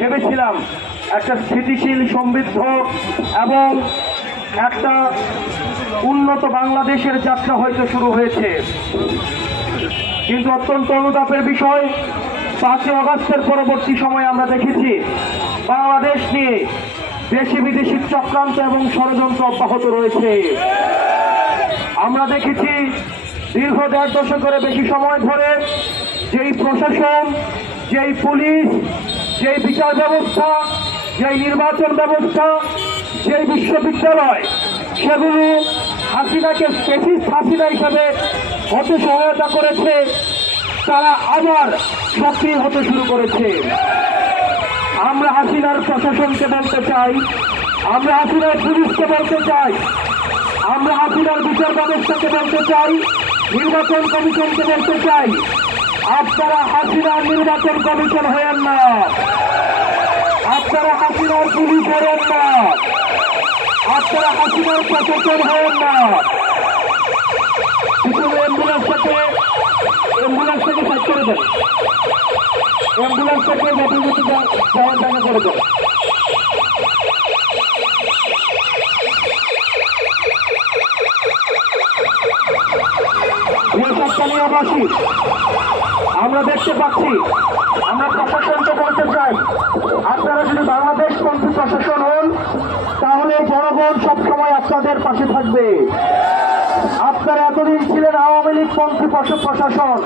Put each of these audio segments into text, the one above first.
ভেবেছিলাম একটা স্থিতিশীল সমৃদ্ধ এবং একটা উন্নত বাংলাদেশের যাত্রা হয়তো শুরু হয়েছে। কিন্তু অত্যন্ত অনুতাপের বিষয়, পাঁচই অগস্টের পরবর্তী সময়ে আমরা দেখেছি, বাংলাদেশ নিয়ে দেশি বিদেশি চক্রান্ত এবং ষড়যন্ত্র অব্যাহত রয়েছে। আমরা দেখেছি, দীর্ঘ দেড় দশকের বেশি সময় ধরে যেই প্রশাসন, যেই পুলিশ যেই বিচার ব্যবস্থা, যেই নির্বাচন ব্যবস্থা, যেই বিশ্ববিদ্যালয়, সেগুলো হাসিনাকে স্পেসিস্ট হাসিনা হিসাবে হতে সহায়তা করেছে, তারা আবার সক্রিয় হতে শুরু করেছে। আমরা হাসিনার প্রশাসনকে বলতে চাই, আমরা হাসিনার পুলিশকে বলতে চাই, আমরা হাসিনার বিচার ব্যবস্থাকে বলতে চাই, নির্বাচন কমিশনকে বলতে চাই আপনারা হাসিনার নির্বাচন কমিশন হয়েন না। আপনারা হাসিনার পুলিশ হয়েন না। আপনারা হাসিনার প্রশাসন হয়েন না। দেন। অ্যাম্বুলেন্সটাকে যথাযথ যাওয়ার জায়গা করে দেন। স্থানীয়বাসী আমরা দেখতে পাচ্ছি, আমরা প্রশাসনকে বলতে চাই, আপনারা যদি বাংলাদেশ পন্থী প্রশাসন হন, তাহলে জনগণ সবসময় আপনাদের পাশে থাকবে। আপনারা এতদিন ছিলেন আওয়ামী লীগ পন্থী প্রশ- প্রশাসন।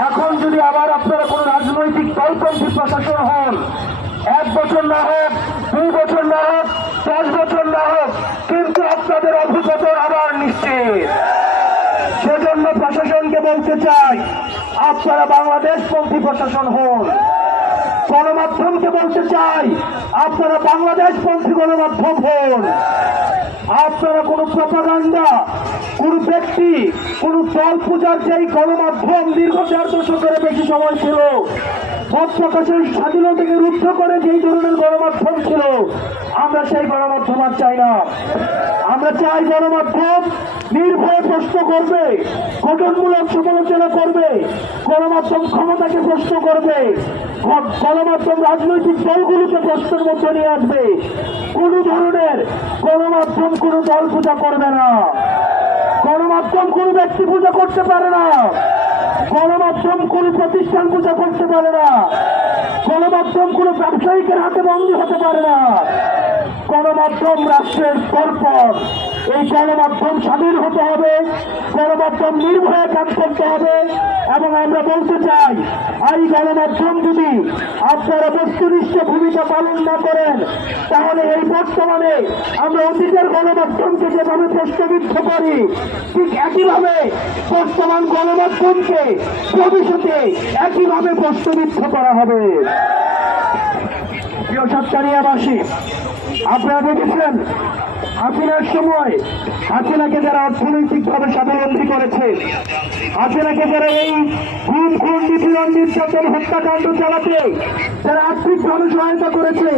এখন যদি আবার আপনারা কোনো রাজনৈতিক দলপন্থী প্রশাসন হন, এক বছর না হোক, দুই বছর না হোক, দশ বছর না হোক, কিন্তু আপনাদের অভিজ্ঞতার আবার নিশ্চিত সেজন্য প্রশাসনকে বলতে চাই, আপনারা বাংলাদেশ পন্থী প্রশাসন হন। গণমাধ্যমকে বলতে চাই, আপনারা বাংলাদেশ পন্থী গণমাধ্যম হন। আপনারা কোনো প্রপাগান্ডা, কোন ব্যক্তি, কোন দল পূজার যেই গণমাধ্যম দীর্ঘ চার দশকের বেশি সময় ছিল, মত প্রকাশের স্বাধীনতাকে রুদ্ধ করে যেই ধরনের গণমাধ্যম ছিল, আমরা সেই গণমাধ্যম আর চাই না। আমরা চাই গণমাধ্যম নির্ভয়ে প্রশ্ন করবে, গঠনমূলক সমালোচনা করবে, গণমাধ্যম ক্ষমতাকে প্রশ্ন করবে গণমাধ্যম রাজনৈতিক দলগুলোকে প্রশ্নের মধ্যে নিয়ে আসবে। কোন ধরনের গণমাধ্যম কোন দল পূজা করবে না। গণমাধ্যম কোন ব্যক্তি পূজা করতে পারে না। গণমাধ্যম কোন প্রতিষ্ঠান পূজা করতে পারে না। গণমাধ্যম কোন ব্যবসায়িকের হাতে বন্দী হতে পারে না। গণমাধ্যম রাষ্ট্রের পরপর এই গণমাধ্যম স্বাধীন হতে হবে, গণমাধ্যম নির্ভয়ে কাজ করতে হবে। এবং আমরা বলতে চাই, এই গণমাধ্যম যদি আপনারা বস্তুনিষ্ঠ ভূমিকা পালন না করেন, তাহলে এই বর্তমানে আমরা অতীতের গণমাধ্যমকে যেভাবে প্রশ্নবিদ্ধ করি, ঠিক একইভাবে বর্তমান গণমাধ্যমকে ভবিষ্যতে একইভাবে প্রশ্নবিদ্ধ করা হবে। প্রিয় সাতকারিয়াবাসী আপনারা দেখেছেন, হাসিনার সময়, হাসিনাকে যারা অর্থনৈতিকভাবে স্বাবলম্বী করেছে, হাসিনাকে যারা এই খুন খুন নিপীড়ন নির্যাতন হত্যাকাণ্ড চালাতে, যারা আর্থিকভাবে সহায়তা করেছে,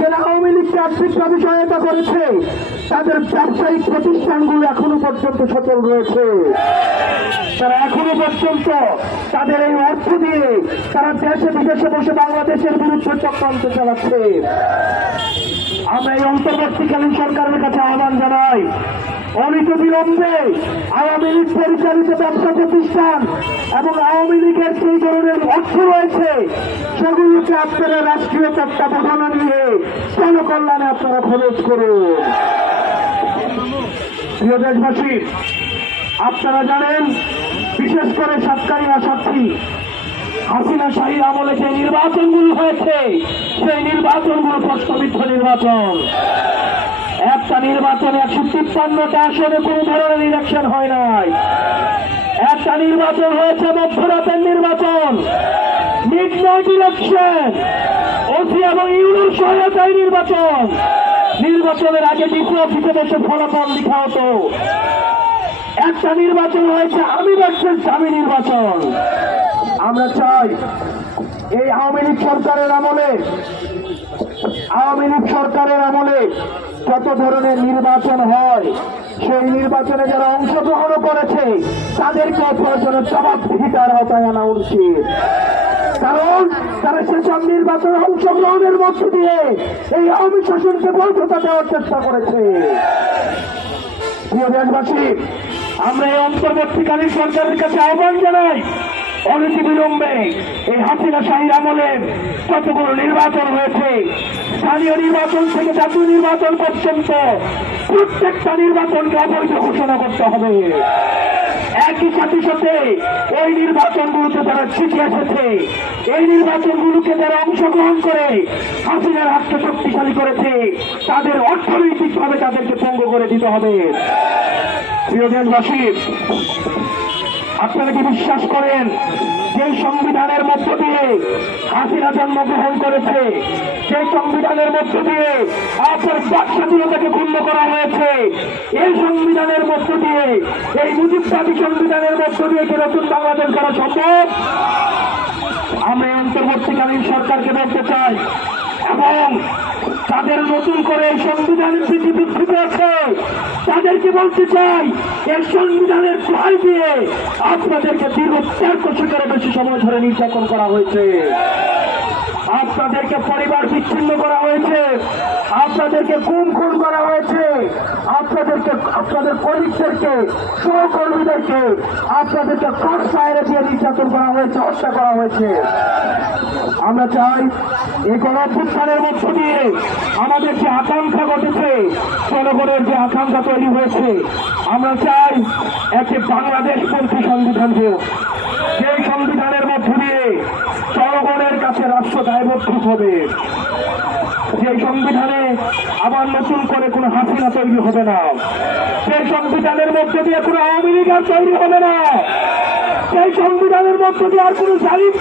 যারা আওয়ামী লীগকে আর্থিকভাবে সহায়তা করেছে, তাদের ব্যবসায়িক প্রতিষ্ঠানগুলো এখনও পর্যন্ত সচল রয়েছে। তারা এখনও পর্যন্ত তাদের এই অর্থ দিয়ে তারা দেশে বিদেশে বসে বাংলাদেশের বিরুদ্ধে চক্রান্ত চালাচ্ছে। আমরা এই অন্তর্বর্তীকালীন সরকারের কাছে আহ্বান জানাই, অনিত বিলম্বে আওয়ামী লীগ পরিচালিত ব্যবসা প্রতিষ্ঠান এবং আওয়ামী লীগের সেই ধরনের অর্থ রয়েছে, সেগুলোকে আপনারা রাষ্ট্রীয় তত্ত্বাবধানে নিয়ে জনকল্যাণে আপনারা খরচ করুন। প্রিয় দেশবাসী, আপনারা জানেন, বিশেষ করে সাতকারীরা সাক্ষী হাসিনা শাহী আমলে যে নির্বাচনগুলো হয়েছে। সেই নির্বাচনগুলো প্রশ্নবিদ্ধ নির্বাচন। একটা নির্বাচনে একশো তিপ্পান্নটা আসনে কোন ধরনের ইলেকশন হয় নাই। একটা নির্বাচন হয়েছে মধ্যরাতের নির্বাচন। মিড নাইট ইলেকশন ওসি এবং ইউরোর সহায়তায় নির্বাচন। নির্বাচনের আগে ডিসি অফিসে বসে ফলাফল লেখা হতো। একটা নির্বাচন হয়েছে আমি ভার্সেস আমি নির্বাচন। আমরা চাই এই আওয়ামী লীগ সরকারের আমলে, আওয়ামী লীগ সরকারের আমলে কত ধরনের নির্বাচন হয়, সেই নির্বাচনে যারা অংশগ্রহণ করেছে, তাদেরকে প্রয়োজনের জবাবদিহিতার আওতায় আনা উচিত। কারণ তারা সেসব নির্বাচনে অংশগ্রহণের মধ্য দিয়ে এই আওয়ামী শাসনকে বৈধতা দেওয়ার চেষ্টা করেছে। প্রিয় দেশবাসী, আমরা এই অন্তর্বর্তীকালীন সরকারের কাছে আহ্বান জানাই অনতি বিলম্বে এই হাসিনা শাহীর আমলে কতগুলো নির্বাচন হয়েছে? স্থানীয় নির্বাচন থেকে জাতীয় নির্বাচন পর্যন্ত প্রত্যেকটা নির্বাচনকে অবৈধ ঘোষণা করতে হবে। একই সাথে সাথে ওই নির্বাচন নির্বাচনগুলোতে যারা চিঠি এসেছে, এই নির্বাচনগুলোকে যারা অংশগ্রহণ করে হাসিনার হাতকে শক্তিশালী করেছে, তাদের অর্থনৈতিকভাবে তাদেরকে পঙ্গ করে দিতে হবে। প্রিয় দেশবাসী আপনারা কি বিশ্বাস করেন যে সংবিধানের মধ্য দিয়ে হাসিনা জন্মগ্রহণ করেছে? সেই সংবিধানের মধ্য দিয়ে আপনার বাক স্বাধীনতাকে ক্ষুণ্ণ করা হয়েছে? এই সংবিধানের মধ্য দিয়ে, এই মুজিববাদী সংবিধানের মধ্য দিয়ে কি নতুন বাংলাদেশ করা সম্ভব? আমরা অন্তর্বর্তীকালীন সরকারকে বলতে চাই, এবং তাদের নতুন করে এই সংবিধানের প্রীতি বিকৃত আছে। তাদেরকে বলতে চাই, এই সংবিধানের ভয় দিয়ে আপনাদেরকে দীর্ঘ চার দশকেরও বেশি সময় ধরে নির্যাতন করা হয়েছে। আপনাদেরকে পরিবার বিচ্ছিন্ন করা হয়েছে। আপনাদেরকে গুম খুন করা হয়েছে। আপনাদেরকে, আপনাদের কলিগদেরকে, সহকর্মীদেরকে আপনাদেরকে কট সাইরে দিয়ে নির্যাতন করা হয়েছে, হত্যা করা হয়েছে? আমরা চাই এই গণ মধ্য দিয়ে আমাদের যে আকাঙ্ক্ষা ঘটেছে, জনগণের যে আকাঙ্ক্ষা তৈরি হয়েছে, আমরা চাই একটি বাংলাদেশ পন্থী সংবিধান হোক। সেই সংবিধানের মধ্য দিয়ে জনগণের কাছে রাষ্ট্র দায়বদ্ধ হবে। যে সংবিধানে আবার নতুন করে কোনো হাসিনা তৈরি হবে না। সেই সংবিধানের মধ্য দিয়ে কোনো আওয়ামী লীগ আর তৈরি হবে না। সেই সংবিধানের মধ্য দিয়ে আর কোনো জালিম